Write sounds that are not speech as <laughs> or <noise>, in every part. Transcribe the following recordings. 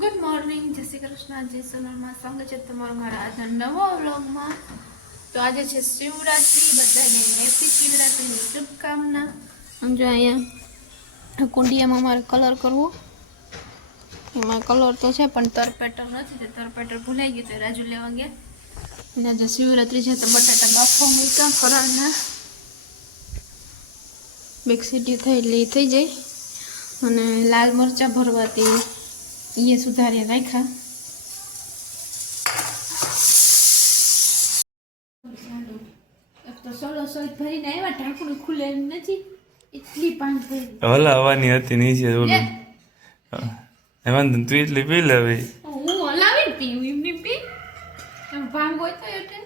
Good morning જય શ્રી કૃષ્ણ, જય સોનલમાં સ્વાગત છે તમારું મારા આજના નવો વ્લોગમાં. તો આજે છે શિવરાત્રી, બધાને હેપી શિવરાત્રિની શુભકામના. સમજો અહીંયા કુંડિયામાં મારે કલર કરવો. એમાં કલર તો છે, પણ તરપેટર નથી, તે તરપેટર ભૂલાઈ ગયું, તો રાજુ લેવા ગયા. અને આજે શિવરાત્રી છે, તો બટાટા બાફો મૂક્યા, ફરાળના. બેક સીટી થઈ એટલે થઈ જાય. અને લાલ મરચાં ભરવાથી એ સુધારી રાખ્યા તો સોલો સોલ ભરીને આવ્યા ઢાંકણું એમ નથી એટલી પાણી ભરી હલા હતી નીચે ઓલું વાંધો નહીં, તું એટલી પી લે હવે હું હલાવીને પીવું એમની પી એમ ભાંગ હોય તો એટલે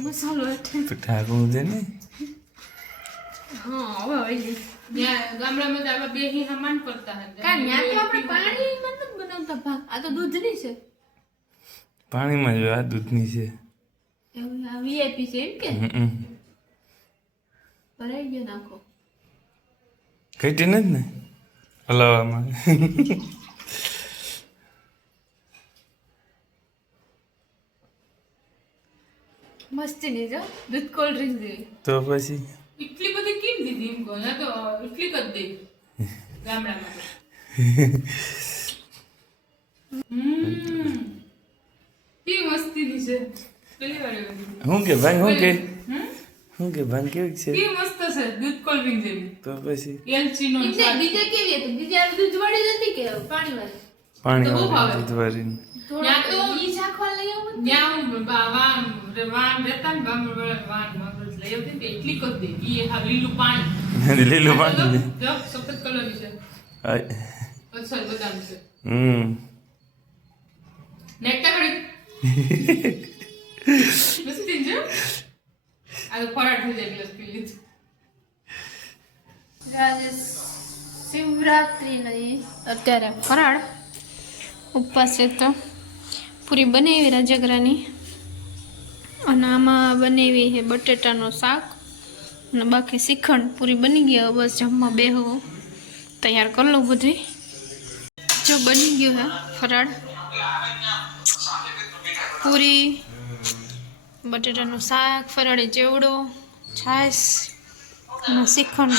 મસાલો એટલે તો ઠાકું છે ને હા હવે હોય ગઈ. ત્યાં ગામડામાં તો આવા બે હિહા માન કરતા હતા. કારણ ત્યાં તો આપણે પાણી નથી બનાવતા ભાગ આ તો દૂધની છે. પાણીમાં જો આ દૂધની છે. એવું આ વીઆઈપી છે એમ કે? ભરાઈ ગયો નાખો. ઘટી નથી ને? હલાવામાં મસ્તી નહીં જો દૂધ કોલ્ડ ડ્રિંક જેવી. તો પછી? દીધી એમ કહો તો એટલી જ દે. ગામડામાં હમ. કેવી મસ્તીની છે. પેલી વાર હું કે ભાઈ હું કે? હું કે ભાઈ કેવી છે? કેવી મસ્ત છે દૂધ કોલ્ડ્રિંક જેવી. તો પછી? એલચીનો બીજે બીજે કેવી હતી? બીજે આ દૂધ વાળી હતી કે પાણી વાળી પાણી ભાવે. દૂધ વાળી ત્યાં તો- ઈ શાખવા લઈ આવું ત્યાં હું બાવા વાન રહેતા ને વાન વાન લઈ આવતી ને તો એટલી કર દે ઈ હા લીલું પાણી. <laughs> લીલું પાણી. જો, સફેદ કલરની છે. અસર બદામ છે. હમ. નેકટા <laughs> જો. આ તો ફરાટ થઈ જાય ગ્લાસ પી લીધું આજે શિવરાત્રિની અત્યારે ફરાળ. ઉપવાસ છે તો. પૂરી બનાવી રાજગરાની. અને આમાં બનાવી છે બટેટાનું શાક. અને બાકી શ્રીખંડ પૂરી બની હવે બસ જમવા બેહવું તૈયાર કરી લઉં બધી. જો બની ગયું હે ફરાળ. પૂરી, બટેટાનું શાક, ફરાળી ચેવડો, છાશ અને શ્રીખંડ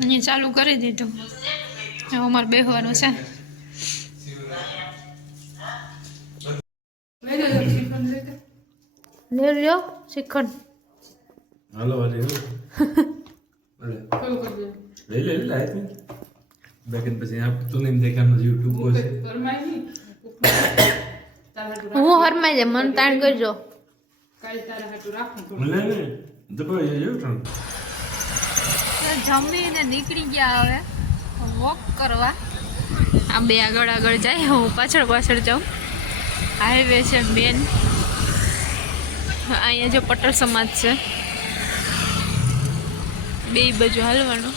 અહીંયા ચાલુ કરી દીધું. અમારે બેહવાનું છે લઈ લે શ્રીખંડ લઈ લે. લે લ્યો શ્રીખંડ હાલો હાલો લે લે આઈ બેકન પછી આપ તું નહીં દેખામાં યુટ્યુબ પર. હું હરમાઈ જાય મન તાણ કરજો જમીને નીકળી ગયા હવે વોક કરવા આ બે આગળ આગળ જાય હું પાછળ પાછળ જાઉં હાઈવે છે બેન અહીંયા જો પટેલ સમાજ છે. બે બાજુ હાલવાનું.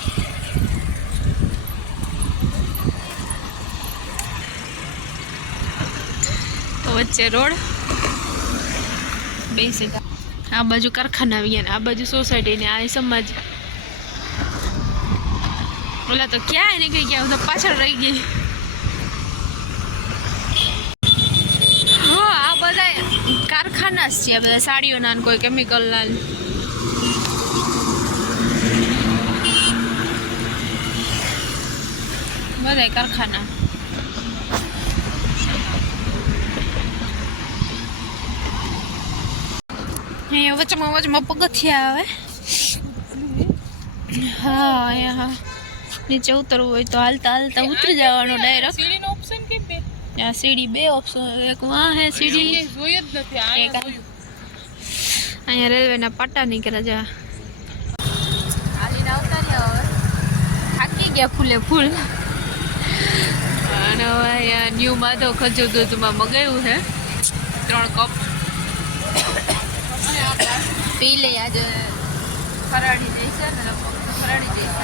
વચ્ચે રોડ. બે આ બાજુ કારખાના આવી ગયા આ બાજુ સોસાયટી ને, આ સમાજ. ઓલા તો ક્યાં નીકળી ગયા હું તો પાછળ રહી ગઈ હા આ બધા જ છે બધા સાડીઓના કોઈ કેમિકલના બધા કારખાના. અહીંયા વચમાં વચમાં પગથિયા આવે. હા, અહીંયા હા. નીચે ઉતરવું હોય તો હાલતા હાલતા ઉતરી જવાનું ડાયરેક્ટ ત્યાં સીડી બે ઓપ્શન એક વાં હે સીડી. જોઈ જ નથી અહીંયા રેલવેના પાટા નીકળ્યા જા હાલીને આવતા રહ્યા હવે. થાકી ગયા ફૂલે ફૂલ. અને હવે અહીંયા ન્યૂ માધવ ખજૂર દૂધમાં મગાવ્યું છે. ત્રણ કપ પી લઈ આજે ફરાળી જઈશે ને ફરાળી જઈશે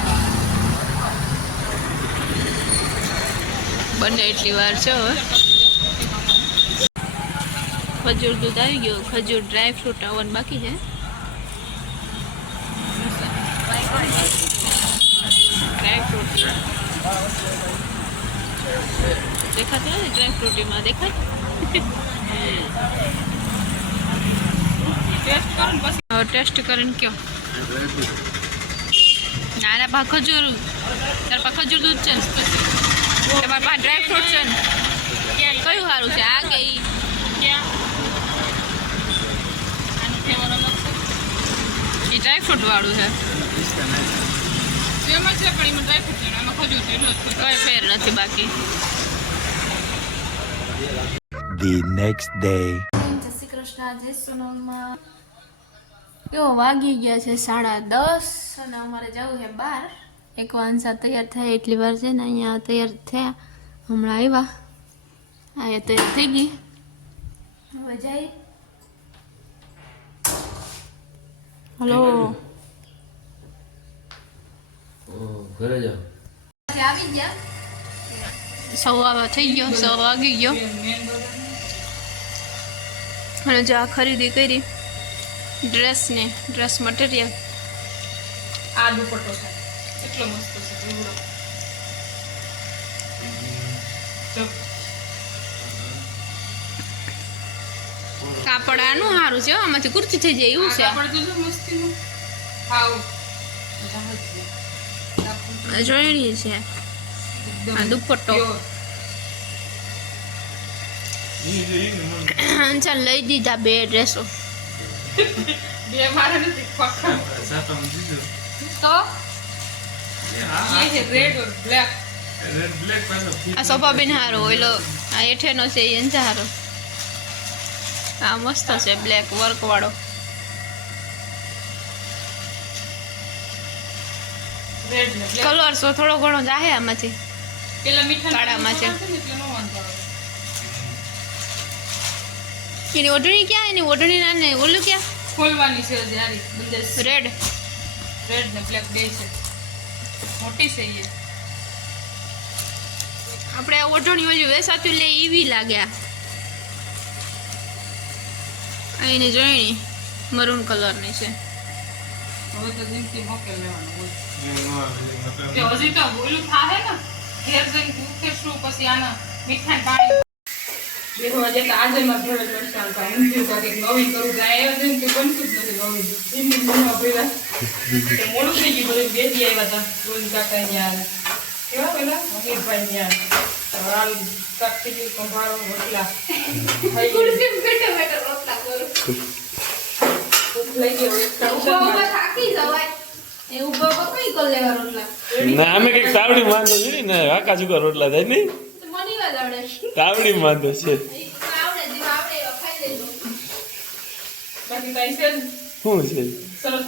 બને એટલી વાર છે હવે ખજૂર દૂધ આવી ગયું. ખજૂર ડ્રાય ફ્રૂટ આવવાનું બાકી છે. ડ્રાય ફ્રૂટ દેખાતું નથી ડ્રાય ફ્રૂટીમાં દેખાય? ટેસ્ટ કરો ને પછી. હવે ટેસ્ટ કરીને કયો નાના પા ખજૂર. તાર પા ખજૂર દૂધ છે ને? તમારા પાસે ડ્રાય ફ્રૂટ છે ને કયું સારું છે આ કે ઈ ઈ ડ્રાય ફ્રૂટ વાળું છે ફેર નથી બાકી the next day. જય શ્રી કૃષ્ણ, જય સોનલમાં. કેવો વાગી ગયા છે? સાડા દસ અને અમારે જવું છે બાર. એક વાંસા તૈયાર થાય એટલી વાર છે ને અહીંયા તૈયાર થયા. હમણાં આવ્યા. અહીંયા તૈયાર થઈ ગઈ. હવે જઈએ હલો. ઘરે જાઓ આવી. ગયા. સવા થઈ ગયો સો વાગી ગયો. અને જો આ ખરીદી કરી. ડ્રેસને ડ્રેસ મટીરિયલ. આ દુપટ્ટો છે એટલો મસ્ત છે લીવડો કાપડ આનું સારું છે હો, આમાંથી કુર્તી થઈ જાય એવું છે. જોઈ છે. આ દુપટ્ટો. ચાલ લઈ દીધા બે ડ્રેસો. બે મારા નથી તો? ये है रेड और ब्लैक રેડ બ્લેક પાછો આ સોફા બેન હારો ઓલો આ એઠેનો છે એ અંજા હારો આ મસ્ત છે બ્લેક વર્ક વાળો રેડ ને બ્લેક કલર સો થોડો ઘણો જાહે આમાંથી પેલા મીઠા કાળામાં છે. એટલે નો વાંધો આવે એની ઓઢણી ક્યાં એની ઓઢણી ના ને ઓલું ક્યાં ખોલવાની છે જારી બંદર રેડ રેડ ને બ્લેક બે છે મોટી છે એ. આપણે આ ઓઢણી ઓલી વેસાતું લે એવી લાગ્યા. આ જોઈણી મરૂન કલરની છે. હવે તો જિંદગી મોકે લેવાનું હજી તો બોલું થાહે ને ઘેર જઈને ભૂખે શું પછી આના મીઠાઈ પાણી. તો આજે માં ભેળ લડતા હતા એમ કે કરું તો બનતું જ નથી મનમાં મોડું થઈ ગયું બધું બે દી આવ્યા હતા રોજ કાકા ત્યાં કેવા પેલા હમીરભાઈ ત્યાં ગયું રોટલા એક ના અમે કંઈક તાવડી માંદો છે ને આકા ચુકા રોટલા થાય નઈ તાવડી માંદો છે. શું છે? સરસ